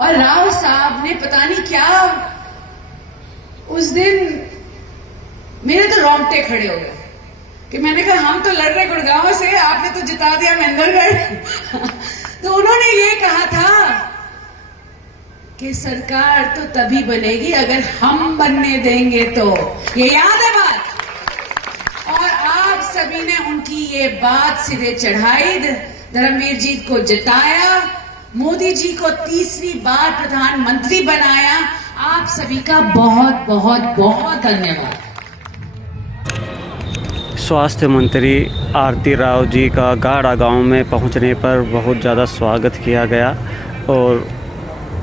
और राव साहब ने पता नहीं क्या उस दिन मेरे तो रोंगटे खड़े हो गए कि मैंने कहा हम तो लड़ रहे गुड़गांव से, आपने तो जिता दिया महेंद्रगढ़। तो उन्होंने ये कहा था कि सरकार तो तभी बनेगी अगर हम बनने देंगे, तो ये याद है बात। और आप सभी ने उनकी ये बात सिरे चढ़ाई, धर्मवीर जी को जिताया, मोदी जी को तीसरी बार प्रधानमंत्री बनाया। आप सभी का बहुत बहुत बहुत धन्यवाद। स्वास्थ्य मंत्री आरती राव जी का गाड़ा गांव में पहुंचने पर बहुत ज़्यादा स्वागत किया गया और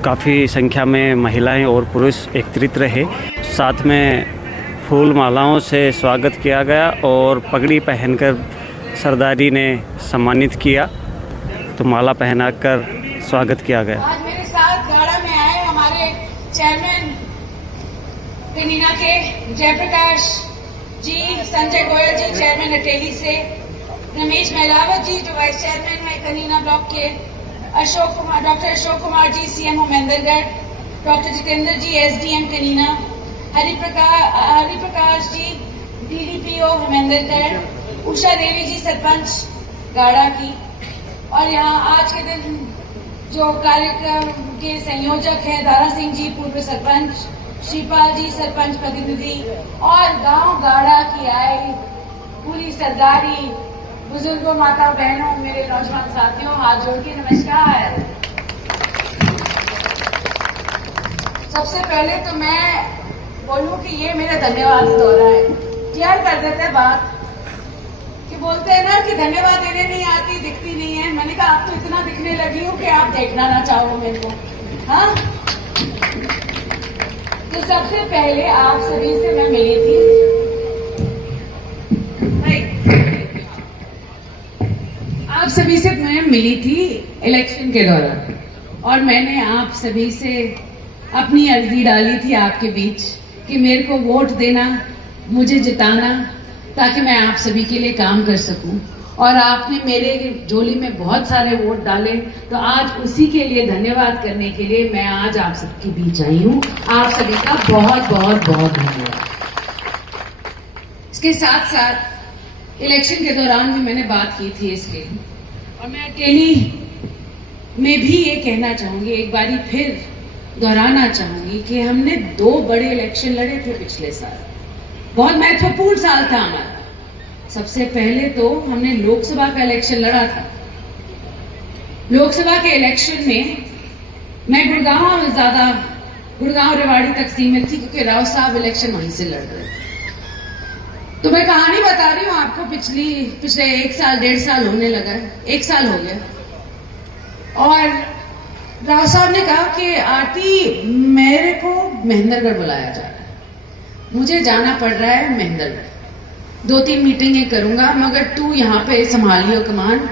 काफ़ी संख्या में महिलाएं और पुरुष एकत्रित रहे। साथ में फूल मालाओं से स्वागत किया गया और पगड़ी पहनकर सरदारी ने सम्मानित किया, तो माला पहनाकर स्वागत किया गया। आज मेरे साथ गाड़ा में आए हमारे चेयरमैन कनीना के जयप्रकाश जी, संजय गोयल जी चेयरमैन अटेली से, रमेश महिलावत जी जो वाइस चेयरमैन है कनीना ब्लॉक के, doctor Ashok Kumar ji CMO Mahendragarh, doctor Jitendra जी एसडीएम कनीना, हरिप्रकाश जी डीडीपीओ महेंद्रगढ़, उषा देवी जी सरपंच गाड़ा की, और यहाँ आज के दिन जो कार्यक्रम के संयोजक है दारा सिंह जी पूर्व सरपंच, श्रीपाल जी सरपंच प्रतिनिधि, और गांव गाड़ा की आई पूरी सरदारी, बुजुर्गों, माता बहनों, मेरे नौजवान साथियों, हाथ जोड़ के नमस्कार। सबसे पहले तो मैं बोलूं कि ये मेरा धन्यवाद दौरा है। क्लियर कर देते हैं बात कि बोलते हैं ना कि धन्यवाद देने नहीं आती, दिखती नहीं है। मैंने कहा आप तो इतना दिखने लगी हूं कि आप देखना ना चाहो मेरे को। हाँ, तो सबसे पहले आप सभी से मैं मिली थी। आप सभी से मैं मिली थी इलेक्शन के दौरान, और मैंने आप सभी से अपनी अर्जी डाली थी आपके बीच कि मेरे को वोट देना, मुझे जिताना, ताकि मैं आप सभी के लिए काम कर सकूं। और आपने मेरे झोली में बहुत सारे वोट डाले, तो आज उसी के लिए धन्यवाद करने के लिए मैं आज आप सबके बीच आई हूं। आप सभी का बहुत बहुत बहुत धन्यवाद। इसके साथ साथ इलेक्शन के दौरान भी मैंने बात की थी इसके, और मैं अकेली में भी ये कहना चाहूंगी, एक बारी फिर दोहराना चाहूंगी कि हमने 2 बड़े इलेक्शन लड़े थे पिछले साल। बहुत महत्वपूर्ण साल था हमारा। सबसे पहले तो हमने लोकसभा का इलेक्शन लड़ा था। लोकसभा के इलेक्शन में मैं गुड़गांव रेवाड़ी तक सीमित थी, क्योंकि राव साहब इलेक्शन वहीं से लड़ रहे थे। तो मैं कहानी बता रही हूँ आपको, पिछले 1 साल 1.5 साल होने लगा है, 1 साल हो गया। और राव साहब ने कहा कि आरती मेरे को महेंद्रगढ़ बुलाया जा रहा है, मुझे जाना पड़ रहा है महेंद्रगढ़, 2-3 मीटिंगें करूंगा, मगर तू यहाँ पे संभालियो कमान,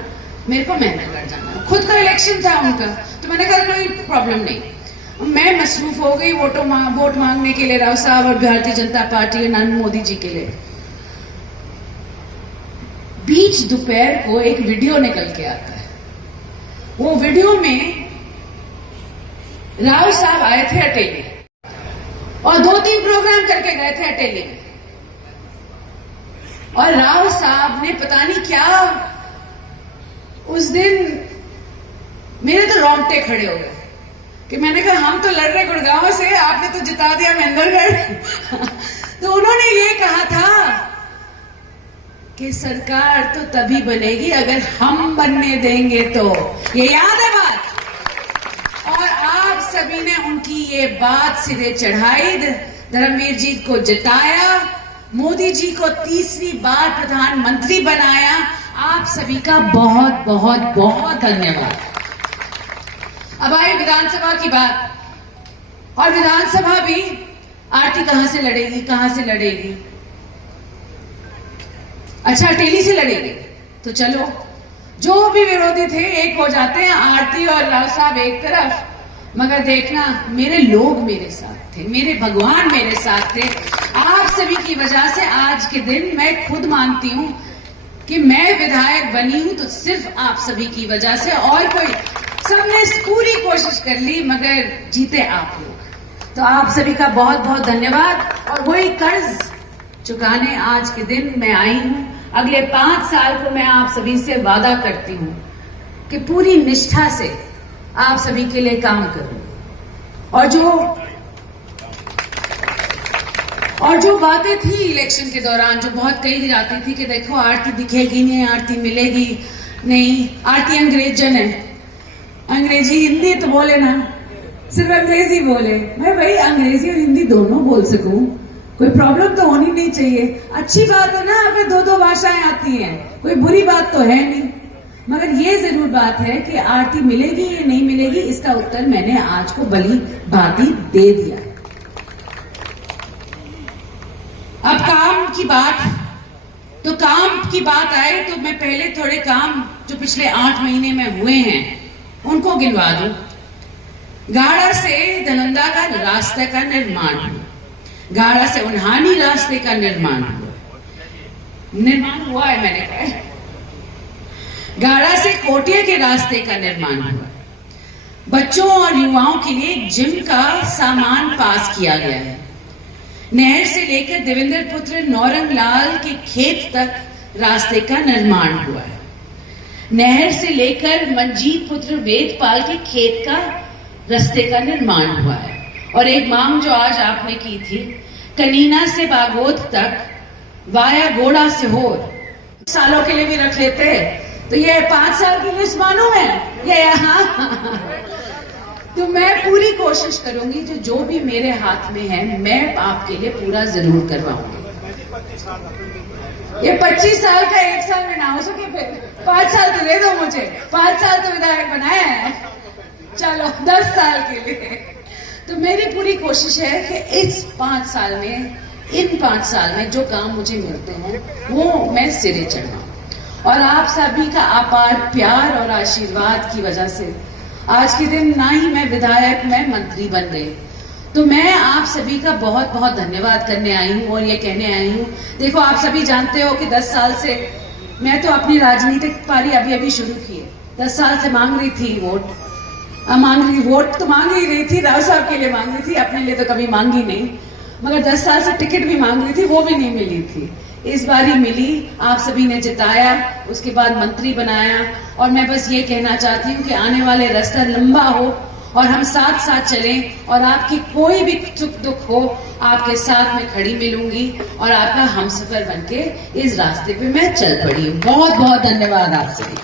मेरे को महेंद्रगढ़ जाना। खुद का इलेक्शन था उनका, तो मैंने कहा कोई प्रॉब्लम नहीं। मैं मसरूफ हो गई वोट मांगने के लिए राव साहब और भारतीय जनता पार्टी और नरेंद्र मोदी जी के लिए। बीच दोपहर को एक वीडियो निकल के आता है। वो वीडियो में राव साहब आए थे अटेली और 2-3 प्रोग्राम करके गए थे अटेली में, और राव साहब ने पता नहीं क्या उस दिन मेरे तो रोंगटे खड़े हो गए कि मैंने कहा हम तो लड़ रहे गुड़गांव से, आपने तो जिता दिया महेंद्रगढ़। तो उन्होंने ये कहा था कि सरकार तो तभी बनेगी अगर हम बनने देंगे, तो ये याद है बात। और आप सभी ने उनकी ये बात सिरे चढ़ाई, धर्मवीर जी को जिताया, मोदी जी को तीसरी बार प्रधानमंत्री बनाया। आप सभी का बहुत बहुत बहुत धन्यवाद। अब आई विधानसभा की बात, और विधानसभा भी आरती कहां से लड़ेगी? अच्छा, अटेली से लड़ेगी। तो चलो, जो भी विरोधी थे एक हो जाते हैं, आरती और राव साहब एक तरफ, मगर देखना मेरे लोग मेरे साथ थे, मेरे भगवान मेरे साथ थे। आप सभी की वजह से आज के दिन मैं खुद मानती हूं कि मैं विधायक बनी हूं तो सिर्फ आप सभी की वजह से, और कोई सबने पूरी कोशिश कर ली मगर जीते आप लोग। तो आप सभी का बहुत बहुत धन्यवाद। और वही कर्ज चुकाने आज के दिन मैं आई हूं। अगले 5 साल को मैं आप सभी से वादा करती हूं कि पूरी निष्ठा से आप सभी के लिए काम करूं। और जो बातें थी इलेक्शन के दौरान, जो बहुत कही जाती थी कि देखो आरती दिखेगी नहीं, आरती मिलेगी नहीं, आरती अंग्रेजन है, अंग्रेजी हिंदी तो बोले ना, सिर्फ अंग्रेजी बोले। मैं भाई अंग्रेजी और हिंदी दोनों बोल सकूं, कोई प्रॉब्लम तो होनी नहीं चाहिए। अच्छी बात है ना, हमें 2 भाषाएं आती हैं, कोई बुरी बात तो है नहीं। मगर ये जरूर बात है कि आरती मिलेगी या नहीं मिलेगी, इसका उत्तर मैंने आज को भली भांति दे दिया। अब काम की बात आए तो मैं पहले थोड़े काम जो पिछले 8 महीने में हुए हैं उनको गिनवा दूं। गाड़ा से दनंदा का रास्ते का निर्माण हुआ, गाड़ा से उन्हानी रास्ते का निर्माण हुआ है, मैंने कहा। गाड़ा से कोटिया के रास्ते का निर्माण हुआ। बच्चों और युवाओं के लिए जिम का सामान पास किया गया है। नहर से लेकर देवेंद्र पुत्र नौरंग लाल के खेत तक रास्ते का निर्माण हुआ है। नहर से लेकर मंजीत पुत्र वेदपाल के खेत का रास्ते का निर्माण हुआ है। और एक मांग जो आज आपने की थी, कनीना से बागोद तक वाया गोड़ा से होर, सालों के लिए भी रख लेते, तो ये 5 साल की लिस्ट मालूम है ये। हाँ, तो मैं पूरी कोशिश करूंगी जो भी मेरे हाथ में है मैं आपके लिए पूरा जरूर करवाऊंगी। ये 25 साल का 1 साल में ना हो सके, फिर 5 साल तो दे दो मुझे, 5 साल तो विधायक बनाया है, चलो 10 साल के लिए। तो मेरी पूरी कोशिश है कि इस 5 साल में, इन 5 साल में जो काम मुझे मिलते हैं वो मैं सिरे चढ़ाऊं। और आप सभी का अपार प्यार और आशीर्वाद की वजह से आज के दिन ना ही मैं विधायक, मैं मंत्री बन गई। तो मैं आप सभी का बहुत बहुत धन्यवाद करने आई हूं और ये कहने आई हूं, देखो आप सभी जानते हो कि 10 साल से मैं तो अपनी राजनीतिक पारी अभी शुरू की है। 10 साल से मांग रही थी वोट तो मांग ही रही थी, राव साहब के लिए मांग रही थी, अपने लिए तो कभी मांगी नहीं। मगर 10 साल से टिकट भी मांग रही थी, वो भी नहीं मिली थी। इस बार ही मिली, आप सभी ने जिताया, उसके बाद मंत्री बनाया। और मैं बस ये कहना चाहती हूँ कि आने वाले रास्ता लंबा हो और हम साथ साथ चलें, और आपकी कोई भी सुख दुख हो आपके साथ में खड़ी मिलूंगी और आपका हमसफर बनके इस रास्ते पे मैं चल पड़ी हूँ। बहुत बहुत धन्यवाद आप सभी।